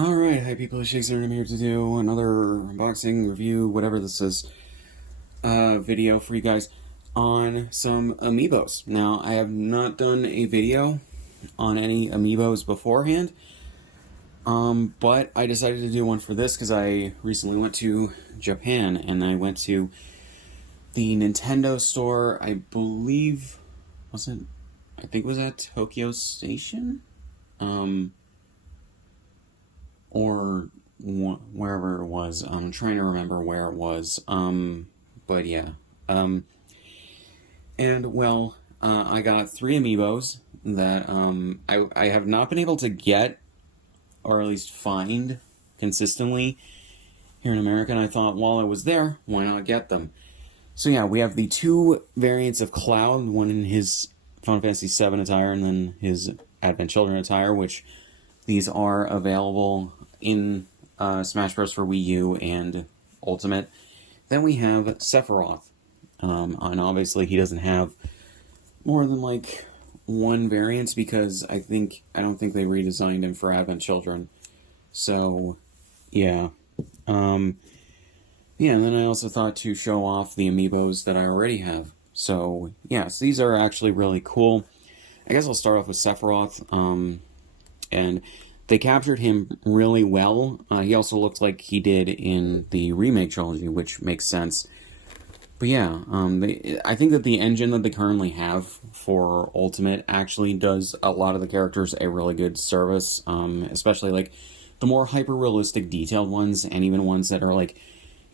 Alright, hi people, it's Scsigs, and I'm here to do another unboxing, review, whatever this is, video for you guys on some Amiibos. Now, I have not done a video on any Amiibos beforehand, but I decided to do one for this because I recently went to Japan, and I went to the Nintendo store, I believe, I think it was at Tokyo Station? Or wherever it was. I'm trying to remember where it was. But yeah. And well, I got 3 Amiibos that I have not been able to get, or at least find consistently here in America. And I thought while I was there, why not get them? So yeah, we have the 2 variants of Cloud, one in his Final Fantasy VII attire and then his Advent Children attire, which these are available in Smash Bros. For Wii U and Ultimate. Then we have Sephiroth. And obviously he doesn't have more than like 1 variant because I don't think they redesigned him for Advent Children. So, yeah. Yeah, and then I also thought to show off the Amiibos that I already have. So, yeah, so these are actually really cool. I guess I'll start off with Sephiroth. And they captured him really well. He also looks like he did in the remake trilogy, which makes sense. But yeah, I think that the engine that they currently have for Ultimate actually does a lot of the characters a really good service, especially like the more hyper-realistic detailed ones, and even ones that are like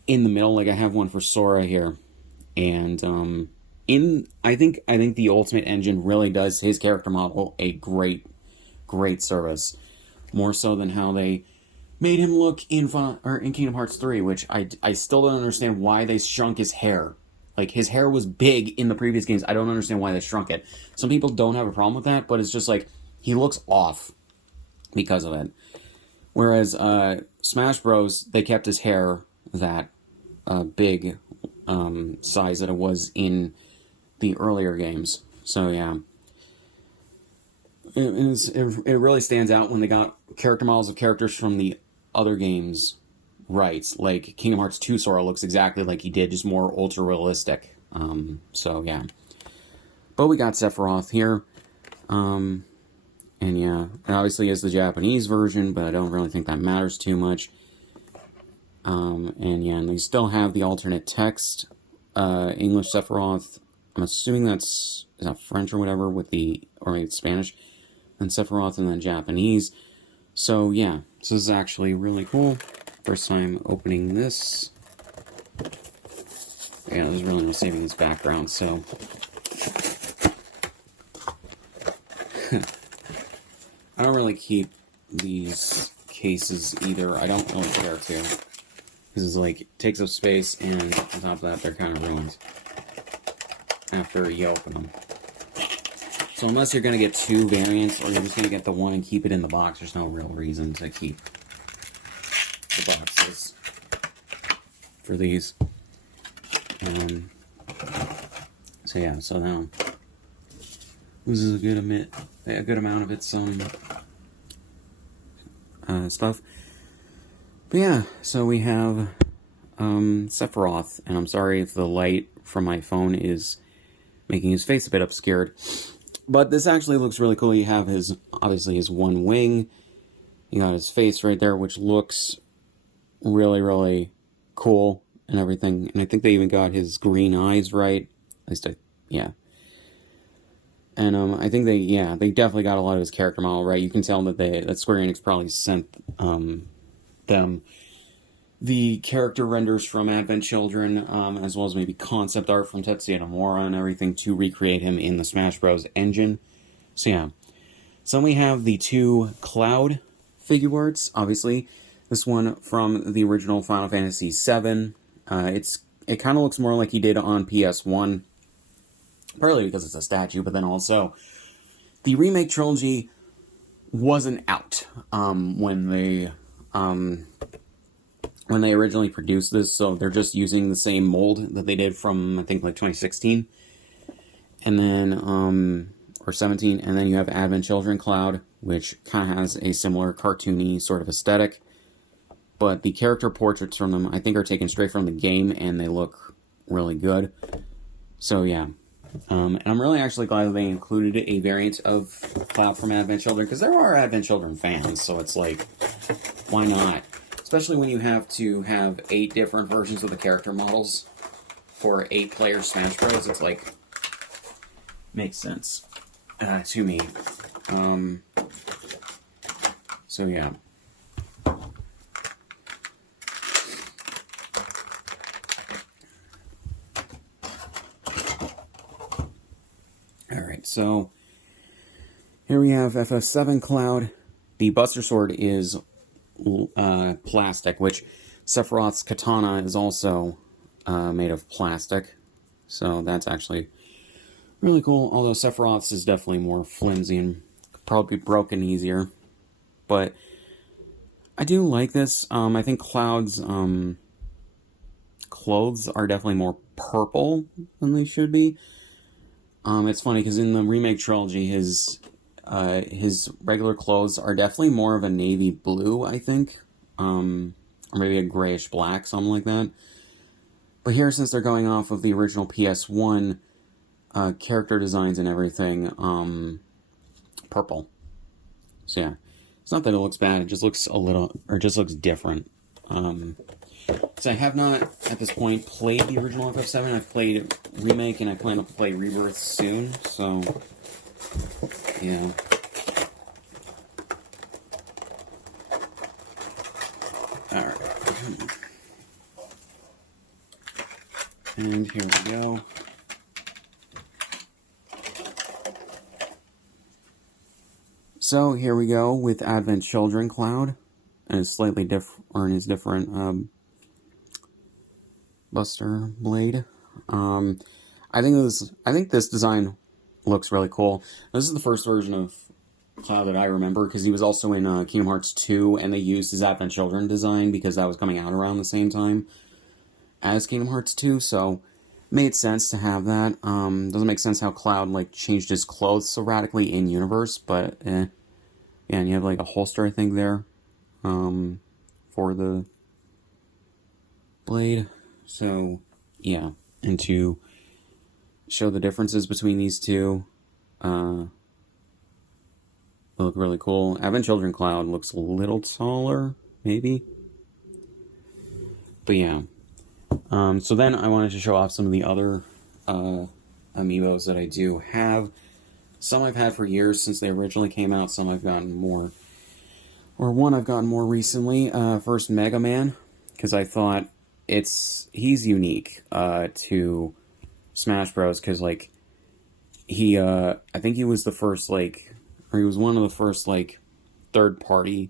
in the middle. Like I have one for Sora here, and I think the Ultimate engine really does his character model a great service. More so than how they made him look in Kingdom Hearts 3, which I still don't understand why they shrunk his hair. Like, his hair was big in the previous games. I don't understand why they shrunk it. Some people don't have a problem with that, but it's just like, he looks off because of it. Whereas, Smash Bros., they kept his hair that big size that it was in the earlier games. So, yeah. It really stands out when they got character models of characters from the other games right. Like, Kingdom Hearts 2 Sora looks exactly like he did, just more ultra-realistic. So, yeah. But we got Sephiroth here. And yeah, it obviously is the Japanese version, but I don't really think that matters too much. And yeah, and they still have the alternate text. English Sephiroth, I'm assuming is that French or whatever, or maybe Spanish. And Sephiroth, and then Japanese. So, yeah. So this is actually really cool. First time opening this. Yeah, there's really no saving these backgrounds, so... I don't really keep these cases either. I don't really care to. Because it's like, it takes up space, and on top of that, they're kind of ruined. After you open them. So unless you're going to get 2 variants, or you're just going to get the one and keep it in the box, there's no real reason to keep the boxes for these. So yeah, so now this is a good amount of its stuff. But yeah, so we have Sephiroth, and I'm sorry if the light from my phone is making his face a bit obscured. But this actually looks really cool. You have obviously his 1 wing. You got his face right there, which looks really, really cool and everything. And I think they even got his green eyes right. At least yeah. And I think they definitely got a lot of his character model right. You can tell that Square Enix probably sent them the character renders from Advent Children, as well as maybe concept art from Tetsuya Nomura and everything to recreate him in the Smash Bros. Engine. So yeah. So we have the 2 Cloud figure arts, obviously. This one from the original Final Fantasy VII. It kind of looks more like he did on PS1. Partly because it's a statue, but then also the remake trilogy wasn't out when they originally produced this, so they're just using the same mold that they did from, I think, like 2016. And then, or 17, and then you have Advent Children Cloud, which kind of has a similar cartoony sort of aesthetic. But the character portraits from them, I think, are taken straight from the game, and they look really good. So, yeah. And I'm really actually glad that they included a variant of Cloud from Advent Children, because there are Advent Children fans, so it's like, why not? Especially when you have to have 8 different versions of the character models for 8-player Smash Bros. It's like, makes sense to me. So yeah. Alright, so here we have FF7 Cloud. The Buster Sword is plastic, which Sephiroth's katana is also made of plastic. So that's actually really cool, although Sephiroth's is definitely more flimsy and could probably be broken easier. But I do like this. I think Cloud's clothes are definitely more purple than they should be. It's funny because in the remake trilogy, his regular clothes are definitely more of a navy blue, I think, or maybe a grayish black, something like that. But here, since they're going off of the original PS1 character designs and everything, purple. So yeah, it's not that it looks bad; it just looks just looks different. So I have not, at this point, played the original FF7. I've played Remake, and I plan to play Rebirth soon, so, yeah. Alright. And here we go. So, here we go with Advent Children Cloud, and it's slightly different, Buster Blade. I think this design looks really cool. This is the first version of Cloud that I remember, because he was also in Kingdom Hearts 2, and they used his Advent Children design because that was coming out around the same time as Kingdom Hearts 2, so made sense to have that. Doesn't make sense how Cloud like changed his clothes so radically in universe, but yeah, and you have like a holster, I think, there for the blade. So, yeah, and to show the differences between these two, they look really cool. Advent Children Cloud looks a little taller, maybe. But yeah. So then I wanted to show off some of the other Amiibos that I do have. Some I've had for years since they originally came out, some I've gotten more, or one I've gotten more recently. First, Mega Man, because I thought he's unique to Smash Bros. Because like I think he was the first or he was one of the first third party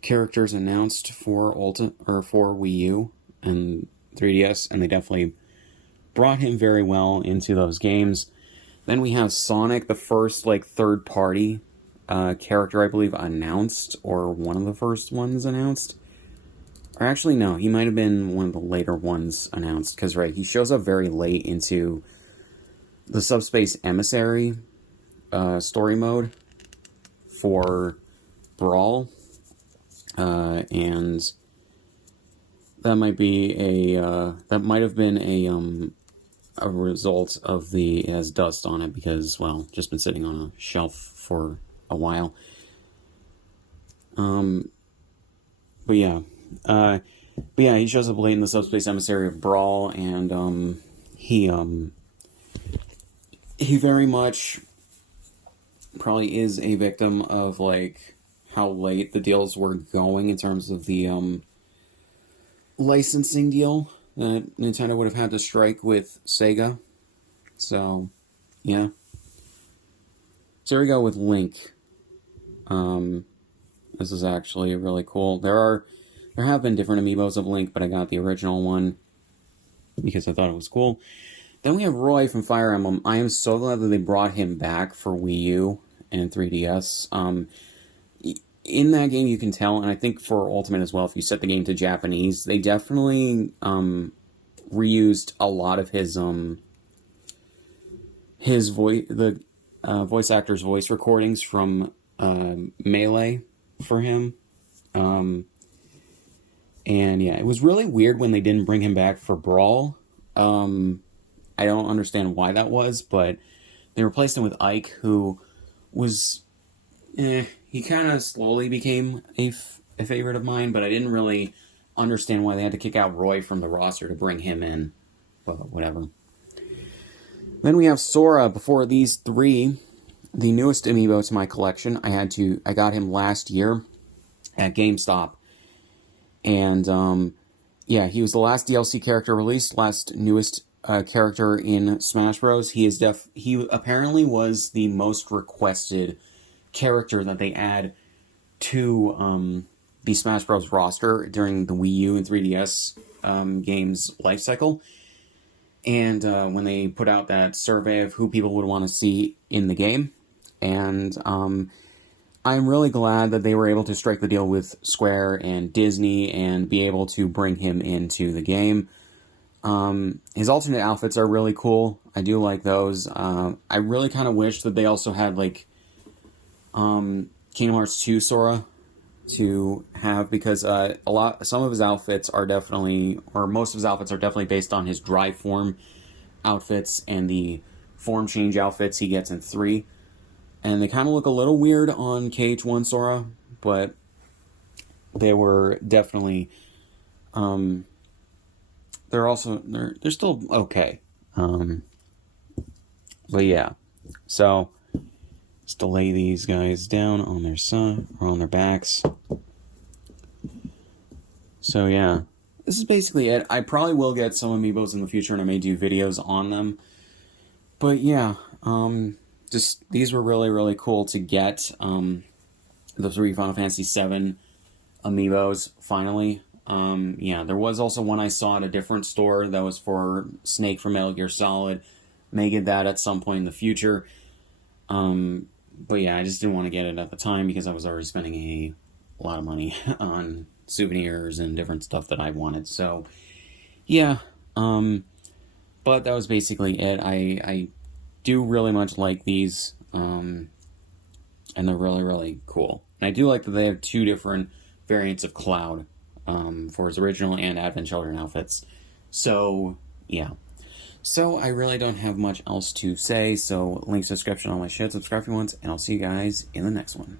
characters announced for for Wii U and 3DS, and they definitely brought him very well into those games. Then we have Sonic, the first third party character I believe announced, or one of the first ones announced. Or actually, no, he might have been one of the later ones announced, because, right, he shows up very late into the Subspace Emissary story mode for Brawl, and that might have been a result of it has dust on it, because, well, just been sitting on a shelf for a while. But yeah. He shows up late in the Subspace Emissary of Brawl, and he very much probably is a victim of how late the deals were going in terms of the licensing deal that Nintendo would have had to strike with Sega. So, yeah. So here we go with Link. This is actually really cool. There have been different Amiibos of Link, but I got the original one because I thought it was cool. Then we have Roy from Fire Emblem. I am so glad that they brought him back for Wii U and 3DS. In that game, you can tell, and I think for Ultimate as well, if you set the game to Japanese, they definitely reused a lot of his voice, the voice actor's voice recordings from melee for him. And yeah, it was really weird when they didn't bring him back for Brawl. I don't understand why that was, but they replaced him with Ike, who was, he kind of slowly became a favorite of mine, but I didn't really understand why they had to kick out Roy from the roster to bring him in. But whatever. Then we have Sora. Before these three, the newest amiibo to my collection, I got him last year at GameStop. And, yeah, he was the last DLC character released, last newest character in Smash Bros. He apparently was the most requested character that they add to the Smash Bros. Roster during the Wii U and 3DS games life cycle. And when they put out that survey of who people would want to see in the game. And I'm really glad that they were able to strike the deal with Square and Disney and be able to bring him into the game. His alternate outfits are really cool. I do like those. I really kind of wish that they also had, like, Kingdom Hearts 2 Sora to have, because some of his outfits are definitely, or most of his outfits are definitely based on his dry form outfits and the form change outfits he gets in 3. And they kind of look a little weird on KH1 Sora, but they were definitely, they're still okay. But yeah, so just to lay these guys down on their side or on their backs. So yeah, this is basically it. I probably will get some amiibos in the future, and I may do videos on them. But yeah, just these were really, really cool to get. The 3 Final Fantasy VII amiibos finally. Yeah, there was also one I saw at a different store that was for Snake from Metal Gear Solid. May get that at some point in the future. But yeah, I just didn't want to get it at the time because I was already spending a lot of money on souvenirs and different stuff that I wanted. So yeah, but that was basically it. I do really much like these, and they're really, really cool. And I do like that they have 2 different variants of Cloud, for his original and Advent Children outfits. So yeah. So I really don't have much else to say, so link to description on my shit, subscribe if you want, and I'll see you guys in the next one.